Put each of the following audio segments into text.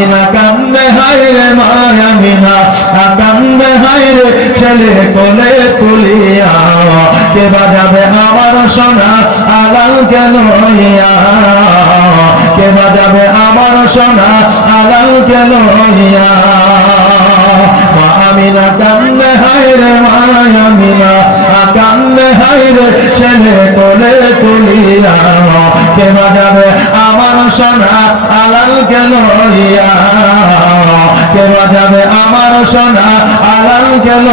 আমিনা কান্দে হায়রে মা আমিনা কান্দে হায়রে ছেলে কোলে তুলিয়া কে বাজাবে আমার সোনা আলাল কেন ইয়া কে বাজাবে আমার সোনা আলাল কেন ইয়া মা আমিনা কান্দে হায়রে মা আমিনা কান্দে হায়রে ছেলে কোলে তুলিয়া কে বাজাবে আমার সোনা আলাল কেন ইয়া কে বাজাবে আমার সোনা আলাল কেন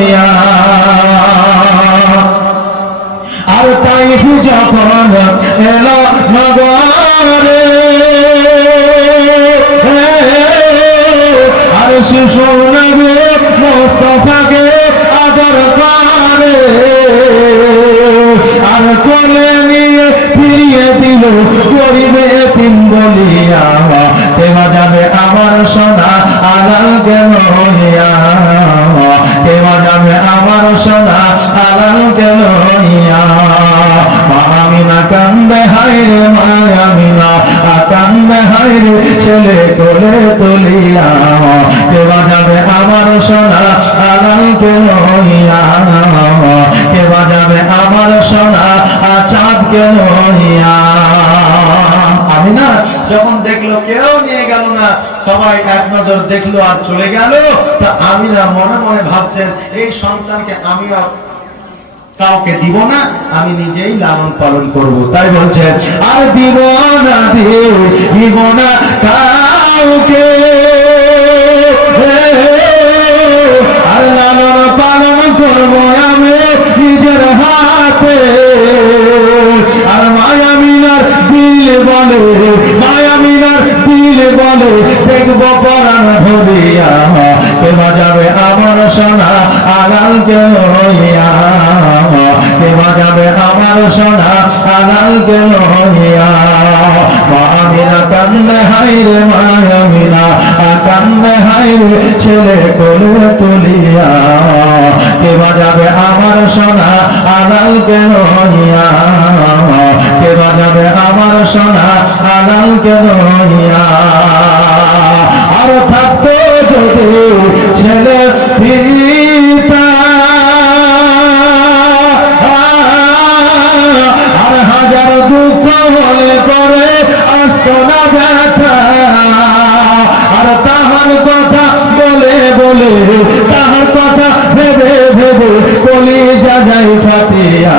ইয়া আর তাই যখন এলো নগরে আর শিশু নবী মুস্তাফাকে আদর করে আর কোলে নিয়ে ফিরিয়ে দিল গরিবে এতিম বলিয়া কে বাজাবে আমার সোনা আলাল কেন ইয়া কে বাজাবে আমার সোনা আলাল কেন ইয়া মা আমিনা কান্দে হায়রে মা আমিনা কান্দে হায়রে ছেলে কোলে তুলিয়া কে বাজাবে আমার সোনা আলাল কেন ইয়া কে বাজাবে আমার সোনা চাঁদ কেন ইয়া আমিনা যখন দেখলো কেউ নিয়ে গেল না, সবাই এক নজর দেখলো আর চলে গেল, তা আমিনা মনে মনে ভাবছেন এই সন্তানকে আমিও কাউকে দিব না, আমি নিজেই লালন পালন করব। তাই বলছে আর দিব না কাউকে, আর লালন পালন করব আমি নিজের হাতে। আর মায়ামিনার দিল বলে, মায়ামিনার দিল বলে দেখবো পরাণ ভরিয়া কে বাজাবে আমার সোনা আলাল কেন ইয়া কে বাজাবে আমার সোনা আলাল কেন ইয়া মা আমিনা কান্দে হায়রে মা আমিনা কান্দে হায়রে ছেলে কোলে তুলিয়া কে বাজাবে আমার সোনা আলাল কেন ইয়া কে বাজাবে আমার সোনা আলাল কেন ইয়া আর থাকতো যদি ছেলে পিতা আর হাজার দুঃখ হলে করে আসতো না ব্যথা, আর তাহার কথা বলে বলে তাহার কথা ভেবে ভেবে কলিজা যাই ফাটিয়া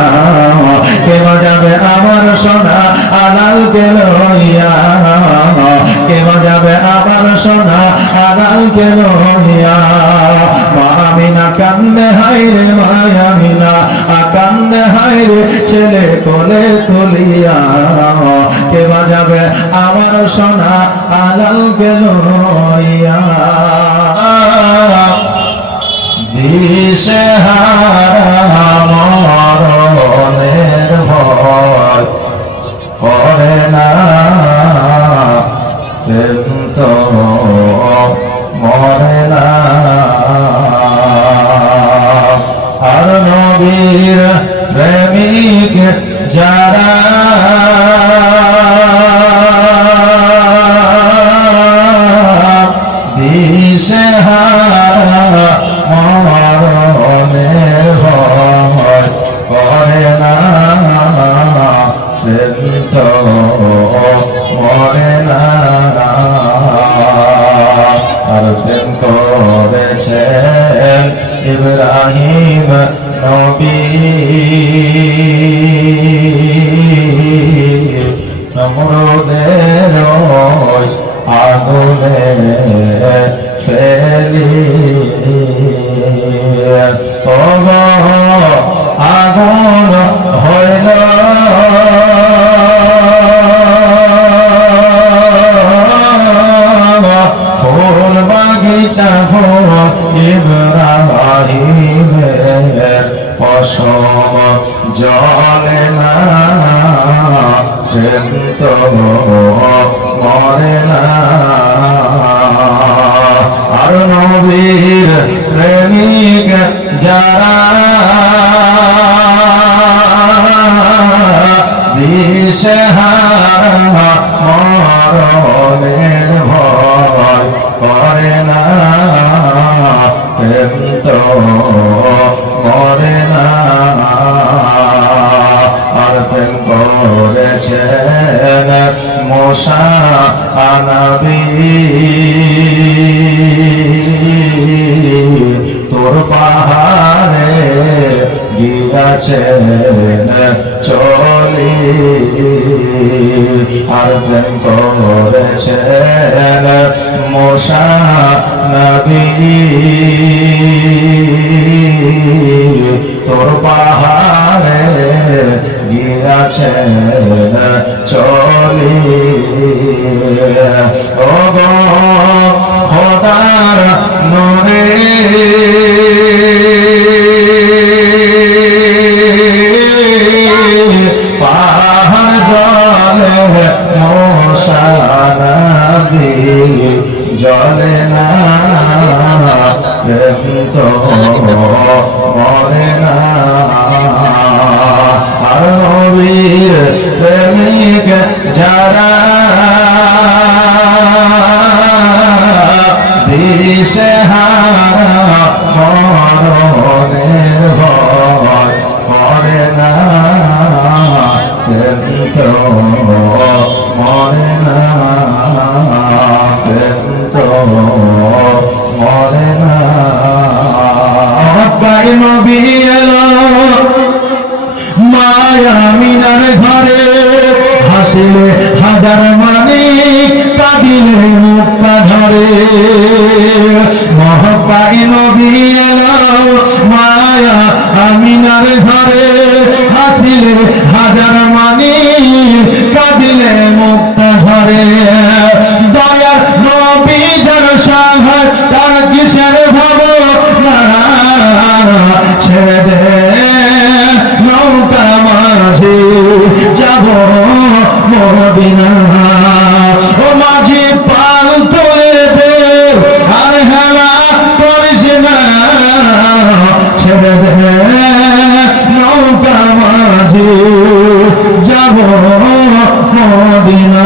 কে বাজাবে আমার সোনা আলাল কেন ইয়া কে বাজাবে আমার সোনা আলাল কেন ইয়া মা আমিনা কান্দে হায়রে মা আমিনা কান্দে হায়রে ছেলে কোলে তুলিয়া কে বাজাবে আমার সোনা আলাল কেন ইয়া দিশেহারা মরণের ভয় করে না কিন্তু মরে না, আর নবীর প্রেমিক যারা দিশেহারা মরণের ভয় করে না কিন্তু মরে না, আর প্রেম করেছেন ইব্রাহিম নবী নমরুদের আগুনে ফেলি আগুন হইল ফুল বাগিচা ফুল ইব্রাহিমের পশম জলে না কিন্তু মরে না, আর নবীর প্রেমিক যারা দিশেহারা নবী তোর পাহাড়ে গিয়েছেন চলি আর প্রেম করেছেন মুসা নবী তোর পাহাড়ে গিয়েছেন চলি ও গো খোদার নূরে পাহাড় জলে মুসা নবী জলে না প্রেম তো মরে না আর নবীর প্রেমিক যারা দিশে হারা মরণের ভয় করে না প্রেম তো মরে না প্রেম তো মরে না গাই নবী এলো মায়া মিনার ঘরে হাসিলে হাজার মানিক কাঁদিলে মুক্তা ধরে মহব্বাই নবী এলো মায়া আমিনার ঘরে হাসিলে হাজার মানিক কাঁদিলে মুক্তা ধরে দয়ার নবী যার সাহায্য তার কিসের ভাবনা ছেড়ে দে নৌকা মাঝে যাব মদিনা ও মাঝে পাল তুলে দে আর হেলা করিস না ছেড়ে দে নৌকা মাঝে যাব মদিনা।